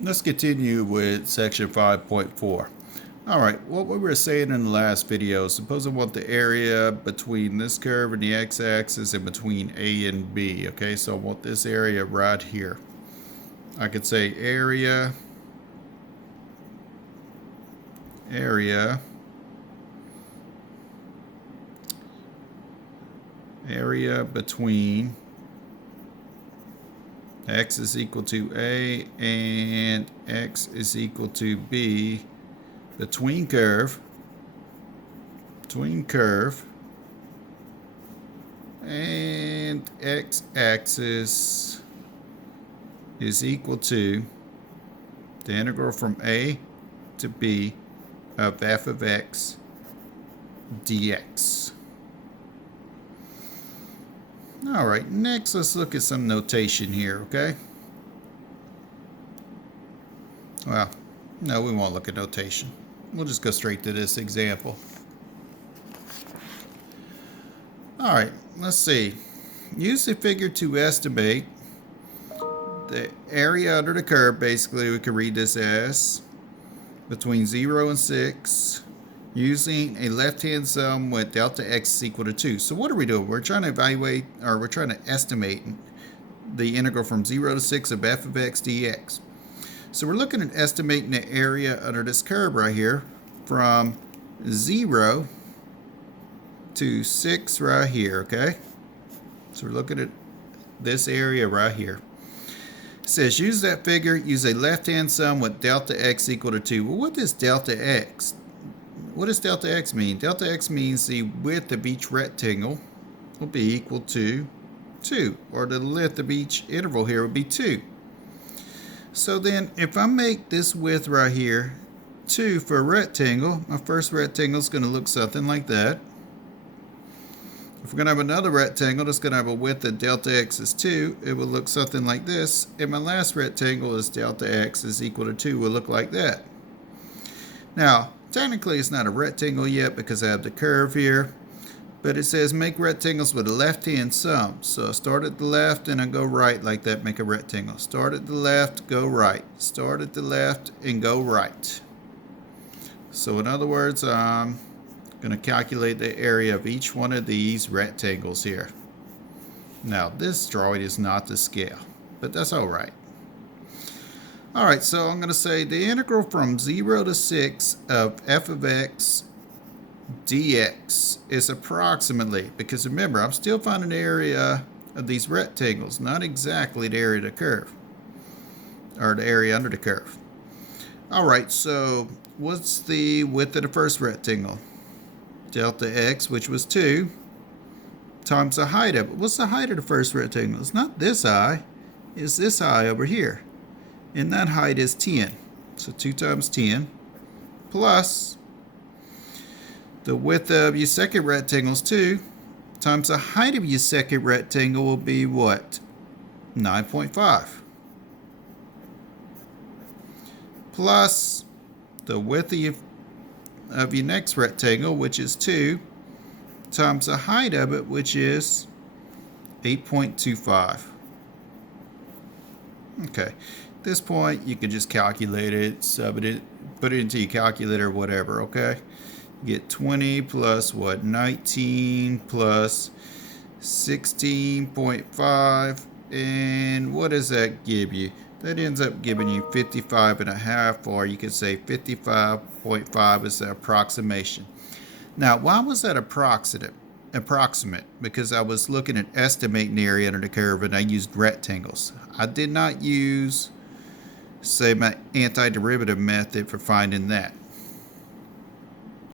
Let's continue with section 5.4. Alright, what we were saying in the last video, suppose I want the area between this curve and the x-axis and between A and B. Okay, so I want this area right here. I could say area between x is equal to A and x is equal to B between curve and x-axis is equal to the integral from A to B of f of x dx. All right, next let's look at some notation here, okay? Well, no, we won't look at notation. We'll just go straight to this example. All right, let's see. Use the figure to estimate the area under the curve. Basically, we can read this as between 0 and 6 using a left-hand sum with delta x is equal to 2. So what are we doing? We're trying to evaluate, or we're trying to estimate the integral from 0 to 6 of f of x dx. So we're looking at estimating the area under this curve right here from 0 to 6 right here, okay? So we're looking at this area right here. It says use that figure, use a left-hand sum with delta x equal to 2. Well, what is delta x? What does delta x mean? Delta x means the width of each rectangle will be equal to 2, or the length of each interval here would be 2. So then if I make this width right here 2 for a rectangle, my first rectangle is going to look something like that. If we're going to have another rectangle that's going to have a width of delta x is 2, it will look something like this. And my last rectangle is delta x is equal to 2, will look like that. Now, technically it's not a rectangle yet because I have the curve here, but it says make rectangles with a left-hand sum. So I start at the left and I go right like that, make a rectangle. Start at the left, go right. Start at the left and go right. So in other words, I'm going to calculate the area of each one of these rectangles here. Now this drawing is not to scale, but that's all right. All right, so I'm going to say the integral from 0 to 6 of f of x dx is approximately, because remember, I'm still finding the area of these rectangles, not exactly the area of the curve, or the area under the curve. All right, so what's the width of the first rectangle? Delta x, which was 2, times the height of it. What's the height of the first rectangle? It's not this high, it's this high over here. And that height is 10. So 2 times 10 plus the width of your second rectangle is 2 times the height of your second rectangle will be what? 9.5. Plus the width of your next rectangle, which is 2, times the height of it, which is 8.25. Okay. At this point, you can just calculate it, sub it, put it into your calculator, whatever, okay? You get 20 plus what? 19 plus 16.5, and what does that give you? That ends up giving you 55.5, or you could say 55.5 is the approximation. Now, why was that approximate? Because I was looking at estimating the area under the curve and I used rectangles. I did not use, say, my antiderivative method for finding that.